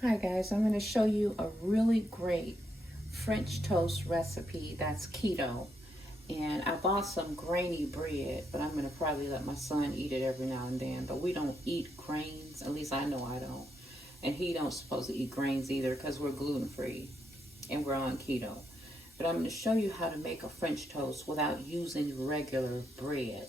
Hi guys, I'm going to show you a really great French toast recipe that's keto. And I bought some grainy bread, but I'm going to probably let my son eat it every now and then. But we don't eat grains, at least I know I don't. And he don't supposed to eat grains either because we're gluten free and we're on keto. But I'm going to show you how to make a French toast without using regular bread.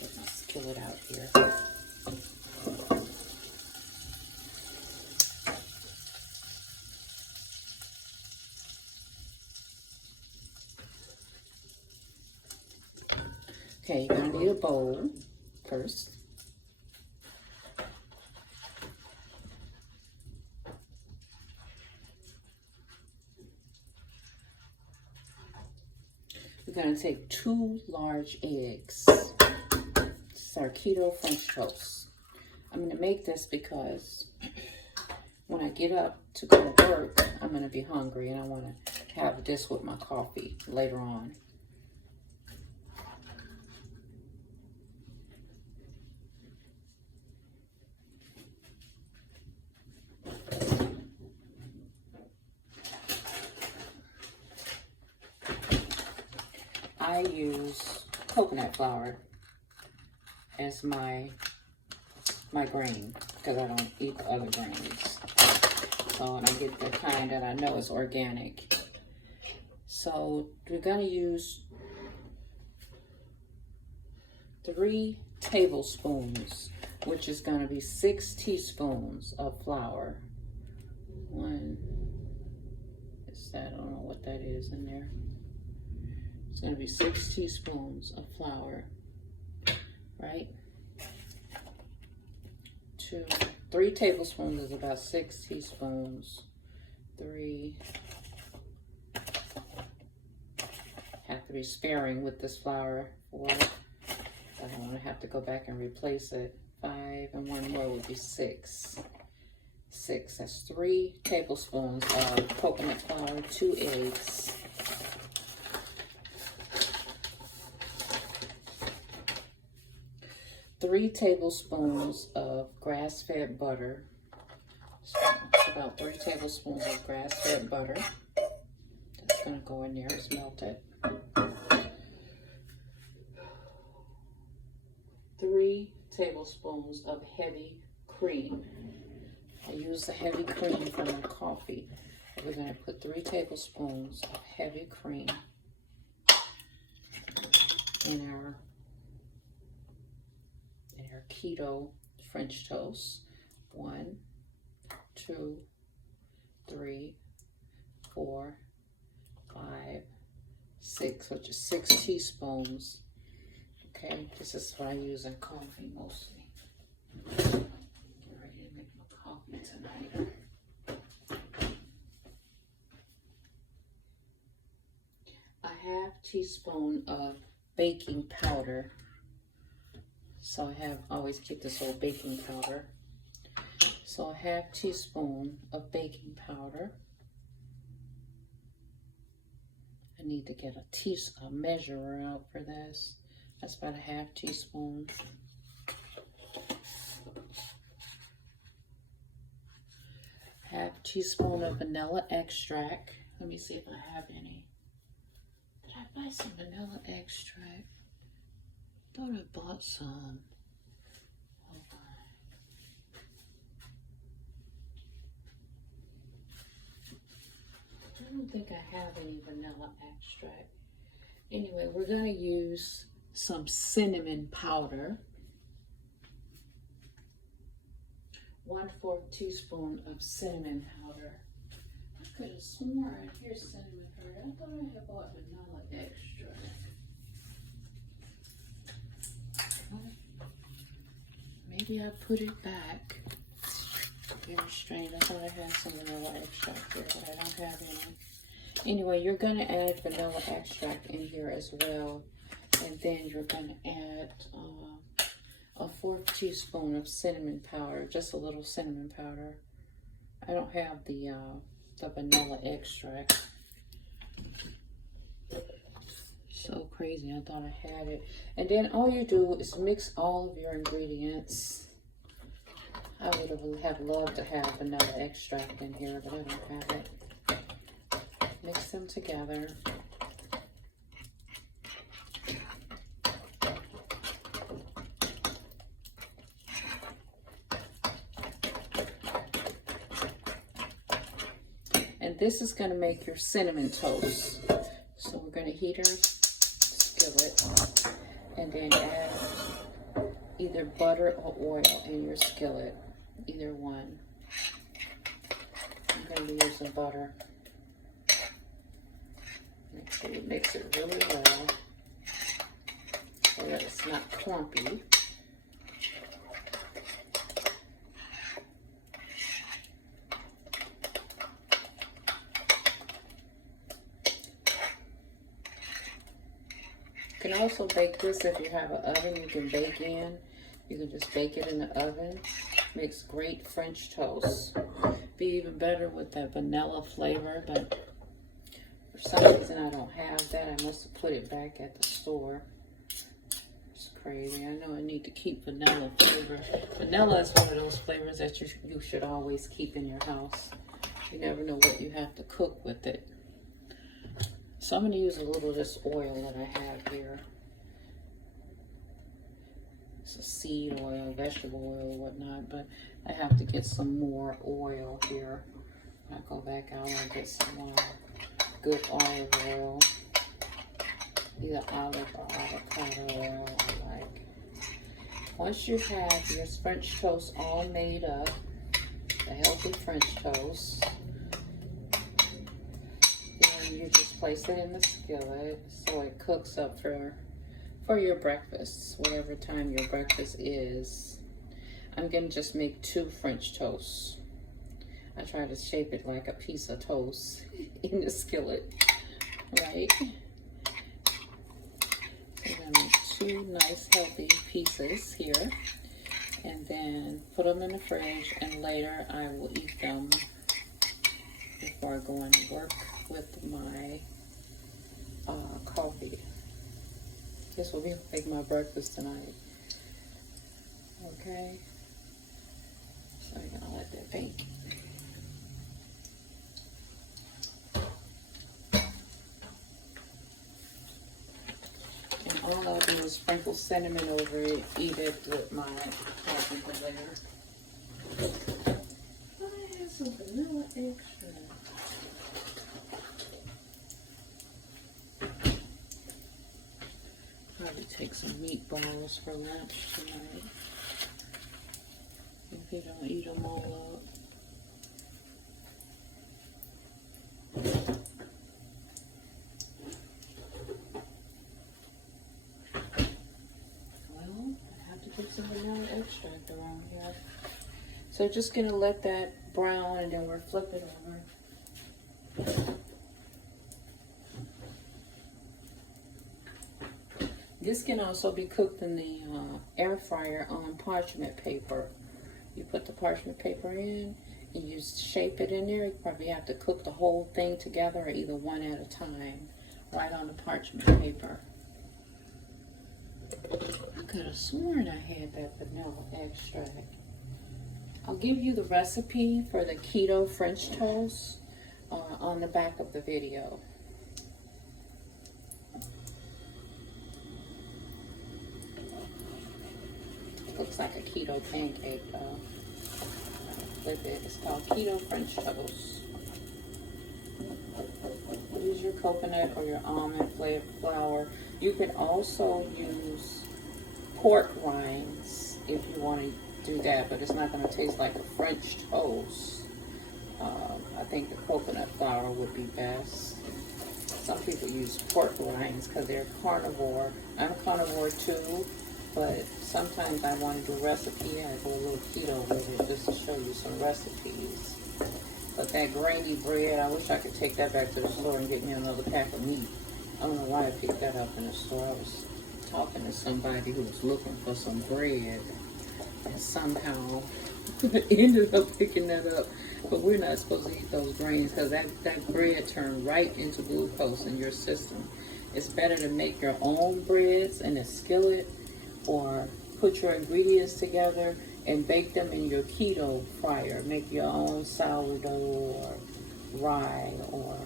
Get my skillet out here. Okay, you're going to need a bowl first. We're going to take 2 large eggs. This is our keto French toast. I'm going to make this because when I get up to go to work, I'm going to be hungry and I want to have this with my coffee later on. I use coconut flour as my grain because I don't eat the other grains. So, and I get the kind that I know is organic. So we're going to use 3 tablespoons, which is going to be 6 teaspoons of flour. One is that, I don't know what that is in there. It's going to be 6 teaspoons of flour, right? 3 tablespoons is about 6 teaspoons. 3. Have to be sparing with this flour. 4. I don't want to have to go back and replace it. 5, and 1 more would be 6. 6. That's 3 tablespoons of coconut flour, 2 eggs. 3 tablespoons of grass-fed butter. So it's about 3 tablespoons of grass-fed butter. That's going to go in there. It's melted. 3 tablespoons of heavy cream. I use the heavy cream for my coffee. We're going to put 3 tablespoons of heavy cream in our keto French toast. 1, 2, 3, 4, 5, 6, which is 6 teaspoons. Okay, this is what I use in coffee mostly. Get ready to make my coffee tonight. A half teaspoon of baking powder. So I always keep this little baking powder. So a half teaspoon of baking powder. I need to get a measurer out for this. That's about a half teaspoon. Half teaspoon of vanilla extract. Let me see if I have any. Did I buy some vanilla extract? Thought I bought some. Hold on. I don't think I have any vanilla extract. Anyway, we're going to use some cinnamon powder. 1/4 teaspoon of cinnamon powder. I could have sworn here's cinnamon powder. I thought I had bought vanilla extract. Maybe I put it back. Very strange. I thought I had some vanilla extract here, but I don't have any. Anyway, you're going to add vanilla extract in here as well. And then you're going to add a 4th teaspoon of cinnamon powder, just a little cinnamon powder. I don't have the vanilla extract. So crazy, I thought I had it. And then all you do is mix all of your ingredients. I would have loved to have vanilla extract in here, but I don't have it. Mix them together. And this is going to make your cinnamon toast. So we're going to heat our skillet and then add either butter or oil in your skillet, either one. I'm going to be using butter. Make sure you mix it really well so that it's not clumpy. You can also bake this if you have an oven you can bake in. You can just bake it in the oven. Makes great French toast. Be even better with that vanilla flavor, but for some reason I don't have that. I must have put it back at the store. It's crazy. I know I need to keep vanilla flavor. Vanilla is one of those flavors that you should always keep in your house. You never know what you have to cook with it. So I'm going to use a little of this oil that I have here. It's a seed oil, vegetable oil, whatnot, but I have to get some more oil here. When I go back out and get some more good olive oil. Either olive or avocado oil I like. Once you have your French toast all made up, the healthy French toast, you just place it in the skillet so it cooks up for your breakfast, whatever time your breakfast is. I'm gonna just make 2 French toasts. I try to shape it like a piece of toast in the skillet, right? So I'm gonna make 2 nice healthy pieces here, and then put them in the fridge, and later I will eat them before I go on to work with my coffee. This will be like my breakfast tonight. Okay, so I'm gonna let that bake. And all I'll do is sprinkle cinnamon over it, eat it with my parchment layer. I have some vanilla extract. Probably take some meatballs for lunch tonight. If you don't eat them all up. Well, I have to put some vanilla extract around here. So just gonna let that brown and then we'll flip it over. This can also be cooked in the air fryer on parchment paper. You put the parchment paper in and you shape it in there. You probably have to cook the whole thing together or either one at a time, right on the parchment paper. I could have sworn I had that vanilla extract. I'll give you the recipe for the Keto French toast on the back of the video. Looks like a keto pancake though. Flip it. It's called Keto French toast. Use your coconut or your almond flour. You can also use pork rinds if you want to do that, but it's not going to taste like a French toast. I think the coconut flour would be best. Some people use pork rinds because they're carnivore. I'm a carnivore too. But sometimes I want to do a recipe and I go a little keto with it just to show you some recipes. But that grainy bread, I wish I could take that back to the store and get me another pack of meat. I don't know why I picked that up in the store. I was talking to somebody who was looking for some bread and somehow ended up picking that up. But we're not supposed to eat those grains because that bread turned right into glucose in your system. It's better to make your own breads in a skillet or put your ingredients together and bake them in your keto fryer. Make your own sourdough or rye or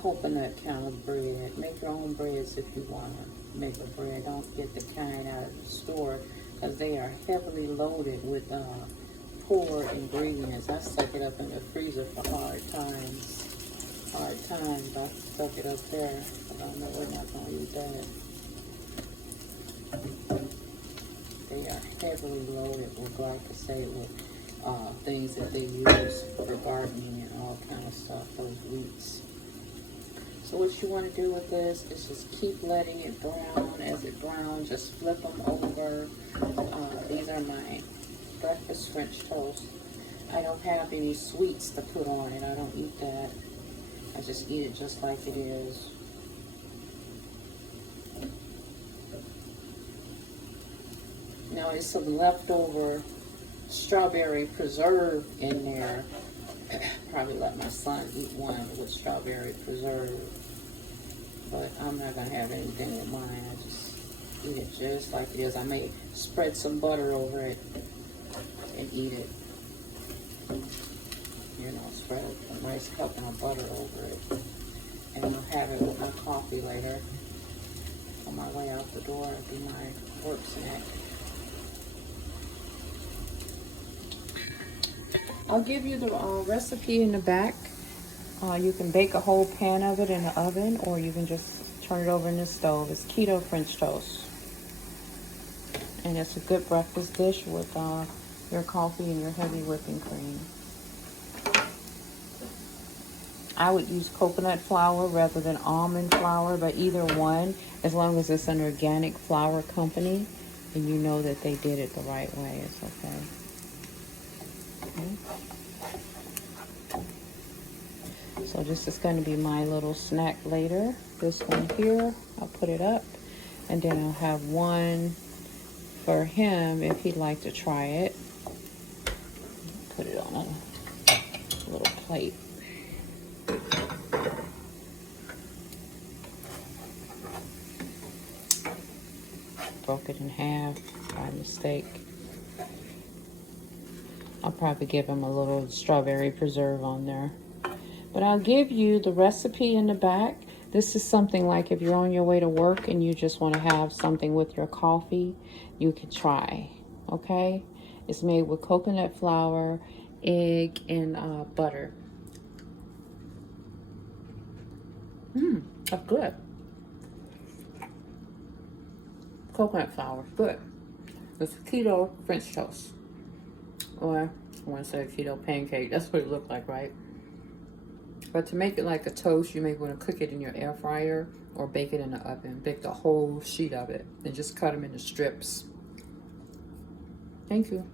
coconut kind of bread. Make your own breads if you want to make a bread. Don't get the kind out of the store because they are heavily loaded with poor ingredients. I stuck it up in the freezer for hard times. I stuck it up there. I don't know, we're not going to eat that. They are heavily loaded with glyphosate, with things that they use for gardening and all kind of stuff, those wheats. So what you want to do with this is just keep letting it brown. As it browns, just flip them over. These are my breakfast French toast. I don't have any sweets to put on it. I don't eat that. I just eat it just like it is. Now it's some leftover strawberry preserve in there. Probably let my son eat one with strawberry preserve. But I'm not going to have anything with mine. I just eat it just like it is. I may spread some butter over it and eat it. You know, spread a nice cup of butter over it. And I'll have it with my coffee later. On my way out the door, it'll be my work snack. I'll give you the recipe in the back. You can bake a whole pan of it in the oven, or you can just turn it over in the stove. It's Keto French toast. And it's a good breakfast dish with your coffee and your heavy whipping cream. I would use coconut flour rather than almond flour, but either one, as long as it's an organic flour company and you know that they did it the right way, it's okay. So this is going to be my little snack later. This one here, I'll put it up, and then I'll have one for him if he'd like to try it. Put it on a little plate. Broke it in half by mistake. I'll probably give him a little strawberry preserve on there. But I'll give you the recipe in the back. This is something like if you're on your way to work and you just want to have something with your coffee, you can try, okay? It's made with coconut flour, egg, and butter. That's good. Coconut flour, good. It's keto French toast. Or I want to say keto pancake. That's what it looked like, right? But to make it like a toast, you may want to cook it in your air fryer or bake it in the oven. Bake the whole sheet of it and just cut them into strips. Thank you.